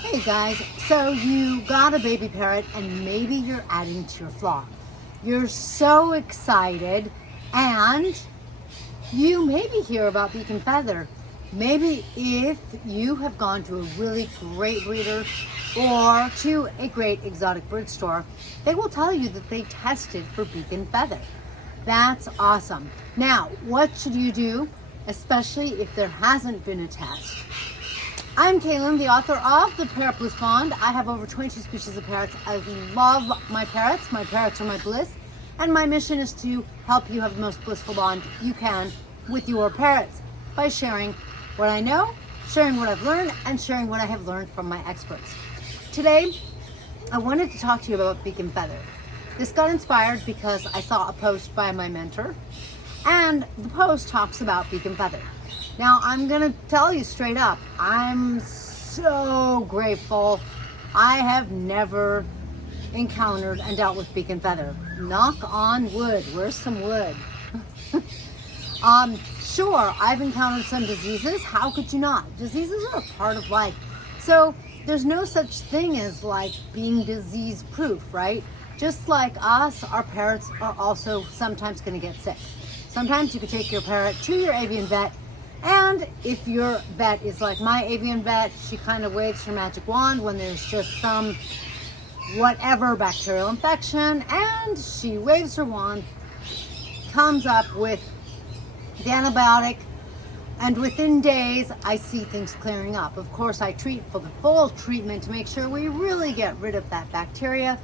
Hey guys, so you got a baby parrot and maybe you're adding to your flock. You're so excited and you maybe hear about beak and feather. Maybe if you have gone to a really great breeder or to a great exotic bird store, they will tell you that they tested for beak and feather. That's awesome. Now, what should you do, especially if there hasn't been a test? I'm Kaylin, the author of the Parrot Bliss Bond. I have over 22 species of parrots. I love my parrots. My parrots are my bliss. And my mission is to help you have the most blissful bond you can with your parrots by sharing what I know, sharing what I've learned, and sharing what I have learned from my experts. Today, I wanted to talk to you about beak and feather. This got inspired because I saw a post by my mentor, and the post talks about beak and feather. Now, I'm gonna tell you straight up, I'm so grateful. I have never encountered and dealt with beak and feather. Knock on wood. Where's some wood? Sure, I've encountered some diseases. How could you not? Diseases are a part of life. So there's no such thing as like being disease proof, right? Just like us, our parrots are also sometimes gonna get sick. Sometimes you could take your parrot to your avian vet, and if your vet is like my avian vet, she kind of waves her magic wand when there's just some whatever bacterial infection, and she waves her wand, comes up with the antibiotic, and within days I see things clearing up. Of course, I treat for the full treatment to make sure we really get rid of that bacteria,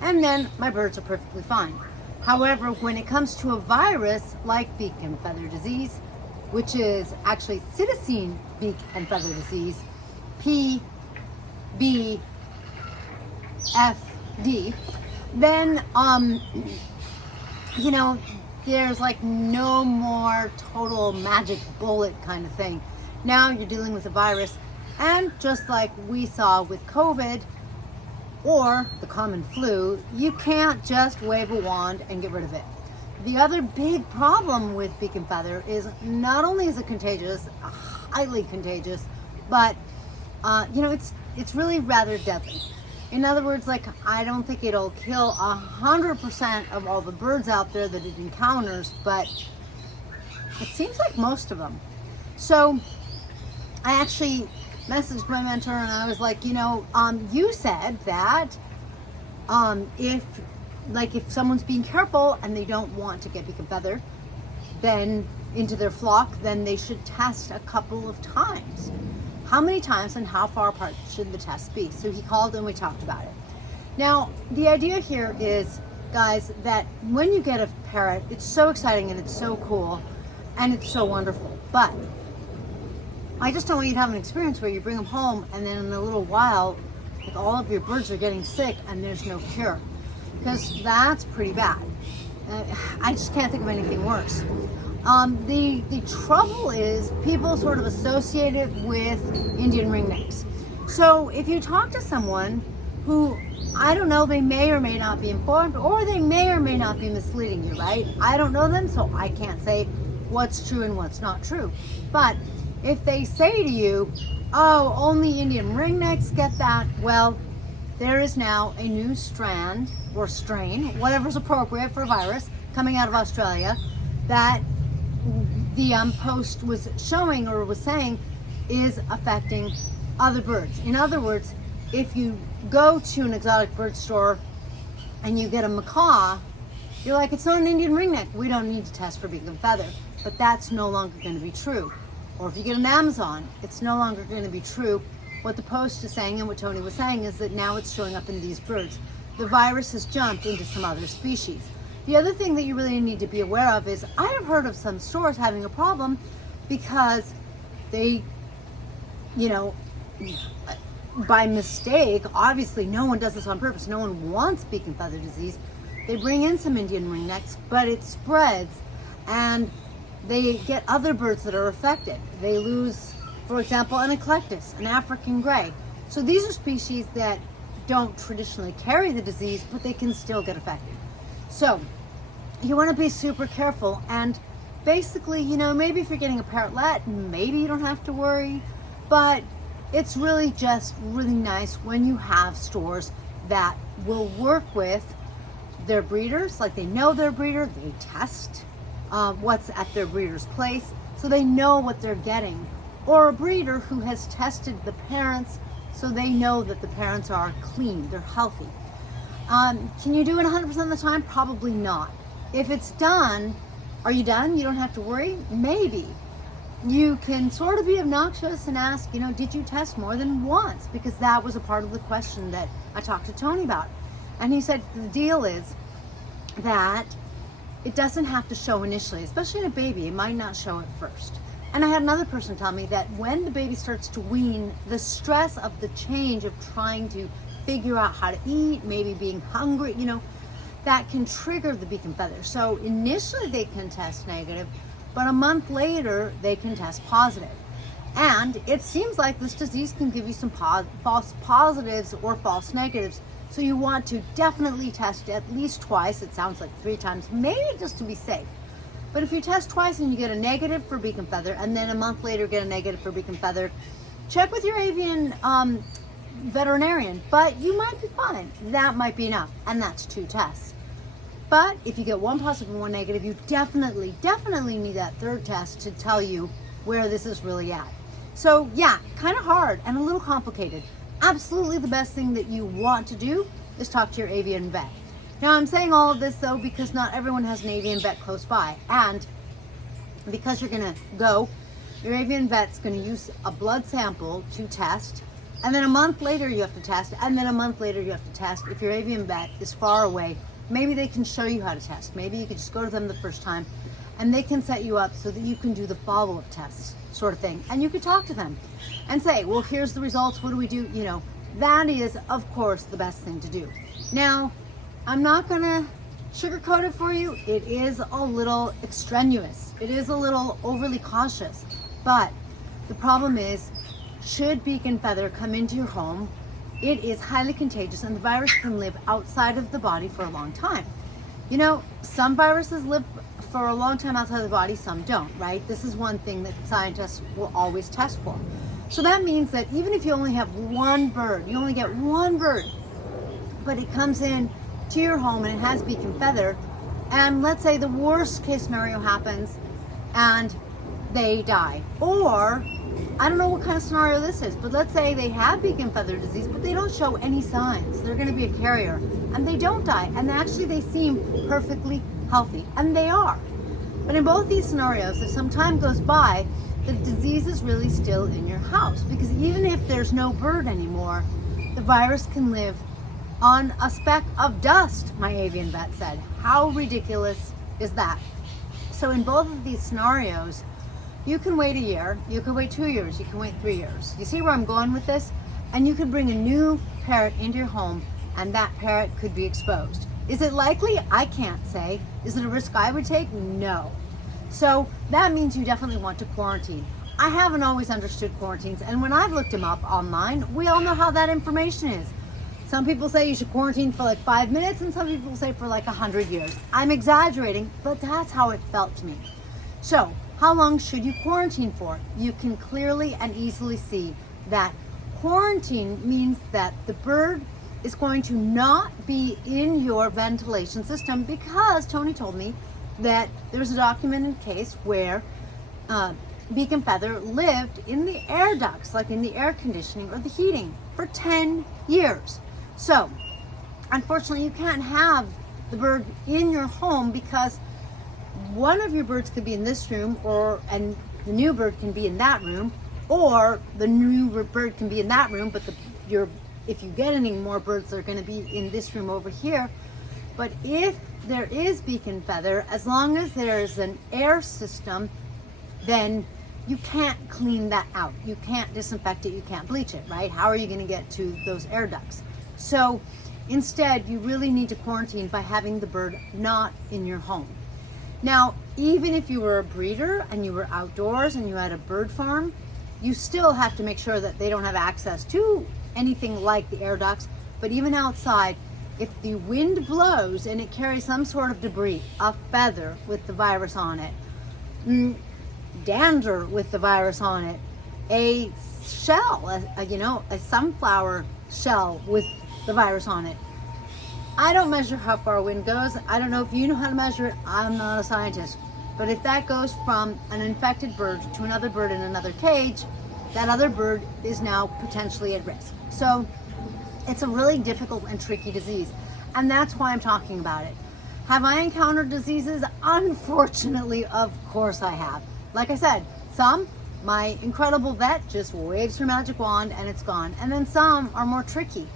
and then my birds are perfectly fine. However, when it comes to a virus like beak and feather disease, which is actually cytosine beak and feather disease, PBFD, then, there's like no more total magic bullet kind of thing. Now you're dealing with a virus, and just like we saw with COVID or the common flu, you can't just wave a wand and get rid of it. The other big problem with beak and feather is not only is it contagious, highly contagious, but it's really rather deadly. In other words, like, I don't think it'll kill 100% of all the birds out there that it encounters, but it seems like most of them. So I actually messaged my mentor and I was like, you said that if someone's being careful and they don't want to get beak and feather then into their flock, then they should test a couple of times. How many times and how far apart should the tests be? So he called and we talked about it. Now, the idea here is, guys, that when you get a parrot, it's so exciting and it's so cool and it's so wonderful. But I just don't want you to have an experience where you bring them home and then in a little while, like, all of your birds are getting sick and there's no cure. Because that's pretty bad. I just can't think of anything worse. The trouble is people sort of associate it with Indian ringnecks. So if you talk to someone who, I don't know, they may or may not be informed, or they may or may not be misleading you, right? I don't know them, so I can't say what's true and what's not true. But if they say to you, oh, only Indian ringnecks get that, well, there is now a new strand or strain, whatever's appropriate for a virus, coming out of Australia that the post was showing or was saying is affecting other birds. In other words, if you go to an exotic bird store and you get a macaw, you're like, it's not an Indian ringneck. We don't need to test for beak and feather. But that's no longer going to be true. Or if you get an Amazon, it's no longer going to be true. What the post is saying and what Tony was saying is that now it's showing up in these birds. The virus has jumped into some other species. The other thing that you really need to be aware of is I have heard of some stores having a problem because they, by mistake, obviously no one does this on purpose, no one wants beak and feather disease. They bring in some Indian ringnecks, but it spreads and they get other birds that are affected. They lose, for example, an eclectus, an African gray. So these are species that don't traditionally carry the disease, but they can still get affected. So you want to be super careful, and basically, maybe if you're getting a parrotlet, maybe you don't have to worry, but it's really just really nice when you have stores that will work with their breeders, like they know their breeder, they test what's at their breeder's place, so they know what they're getting. Or a breeder who has tested the parents, so they know that the parents are clean, they're healthy. Can you do it 100% of the time? Probably not. If it's done, are you done? You don't have to worry? Maybe. You can sort of be obnoxious and ask, did you test more than once? Because that was a part of the question that I talked to Tony about. And he said the deal is that it doesn't have to show initially, especially in a baby. It might not show at first. And I had another person tell me that when the baby starts to wean, the stress of the change of trying to figure out how to eat, maybe being hungry, that can trigger the beak and feather. So initially they can test negative, but a month later they can test positive. And it seems like this disease can give you some false positives or false negatives. So you want to definitely test at least twice. It sounds like 3 times, maybe just to be safe. But if you test twice and you get a negative for beak and feather, and then a month later get a negative for beak and feather, check with your avian veterinarian. But you might be fine. That might be enough, and that's 2 tests. But if you get 1 positive and 1 negative, you definitely need that 3rd test to tell you where this is really at. So yeah, kind of hard and a little complicated. Absolutely the best thing that you want to do is talk to your avian vet. Now I'm saying all of this though because not everyone has an avian vet close by, and because you're gonna go, your avian vet's gonna use a blood sample to test, and then a month later you have to test, and then a month later you have to test. If your avian vet is far away, maybe they can show you how to test. Maybe you could just go to them the first time and they can set you up so that you can do the follow-up tests sort of thing. And you could talk to them and say, well, here's the results. What do we do? That is, of course, the best thing to do. Now, I'm not going to sugarcoat it for you. It is a little extraneous. It is a little overly cautious. But the problem is, should beak and feather come into your home, it is highly contagious and the virus can live outside of the body for a long time. Some viruses live for a long time outside of the body, some don't, right? This is one thing that scientists will always test for. So that means that even if you only have 1 bird, you only get 1 bird, but it comes in to your home and it has beak and feather, and let's say the worst case scenario happens and they die. Or, I don't know what kind of scenario this is, but let's say they have beak and feather disease, but they don't show any signs. They're going to be a carrier, and they don't die, and actually they seem perfectly healthy, and they are. But in both these scenarios, if some time goes by, the disease is really still in your house, because even if there's no bird anymore, the virus can live on a speck of dust, my avian vet said. How ridiculous is that? So in both of these scenarios, you can wait a year, you can wait 2 years, you can wait 3 years. You see where I'm going with this? And you could bring a new parrot into your home and that parrot could be exposed. Is it likely? I can't say. Is it a risk I would take? No. So that means you definitely want to quarantine. I haven't always understood quarantines, and when I've looked them up online, we all know how that information is. Some people say you should quarantine for like 5 minutes, and some people say for like 100 years. I'm exaggerating, but that's how it felt to me. So, how long should you quarantine for? You can clearly and easily see that quarantine means that the bird is going to not be in your ventilation system, because Tony told me that there's a documented case where beak and feather lived in the air ducts, like in the air conditioning or the heating, for 10 years. So, unfortunately, you can't have the bird in your home, because one of your birds could be in this room, and the new bird can be in that room, or the new bird can be in that room, but if you get any more birds, they're going to be in this room over here. But if there is beak and feather, as long as there's an air system, then you can't clean that out. You can't disinfect it, you can't bleach it, right? How are you going to get to those air ducts? So instead, you really need to quarantine by having the bird not in your home. Now, even if you were a breeder and you were outdoors and you had a bird farm, you still have to make sure that they don't have access to anything like the air ducts. But even outside, if the wind blows and it carries some sort of debris, a feather with the virus on it, dander with the virus on it, a shell, a sunflower shell with the virus on it. I don't measure how far wind goes. I don't know if you know how to measure it. I'm not a scientist. But if that goes from an infected bird to another bird in another cage, that other bird is now potentially at risk. So it's a really difficult and tricky disease. And that's why I'm talking about it. Have I encountered diseases? Unfortunately, of course I have. Like I said, some, my incredible vet just waves her magic wand and it's gone. And then some are more tricky.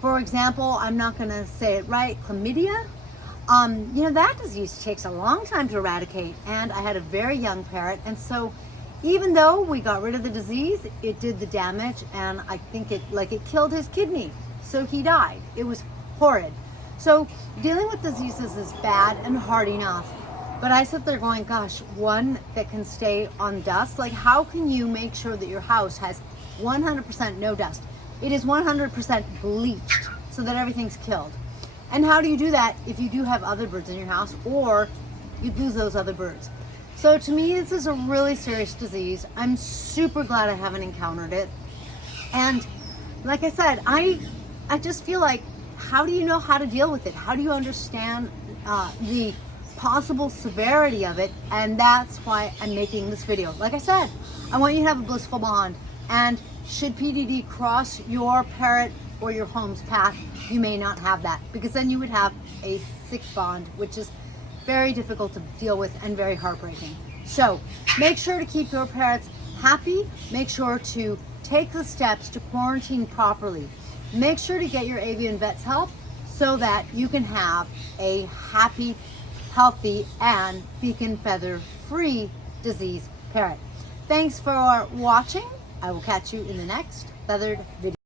For example, I'm not going to say it right, chlamydia. That disease takes a long time to eradicate, and I had a very young parrot, and so even though we got rid of the disease, it did the damage, and I think it killed his kidney, so he died. It was horrid. So dealing with diseases is bad and hard enough, but I sit there going, gosh, one that can stay on dust, like how can you make sure that your house has 100% no dust? It is 100% bleached so that everything's killed. And how do you do that if you do have other birds in your house or you lose those other birds? So to me, this is a really serious disease. I'm super glad I haven't encountered it. And like I said, I just feel like, how do you know how to deal with it? How do you understand the possible severity of it? And that's why I'm making this video. Like I said, I want you to have a blissful bond. And should PDD cross your parrot or your home's path, you may not have that, because then you would have a sick bond, which is very difficult to deal with and very heartbreaking. So make sure to keep your parrots happy. Make sure to take the steps to quarantine properly. Make sure to get your avian vet's help so that you can have a happy, healthy, and beak and feather free disease parrot. Thanks for watching. I will catch you in the next feathered video.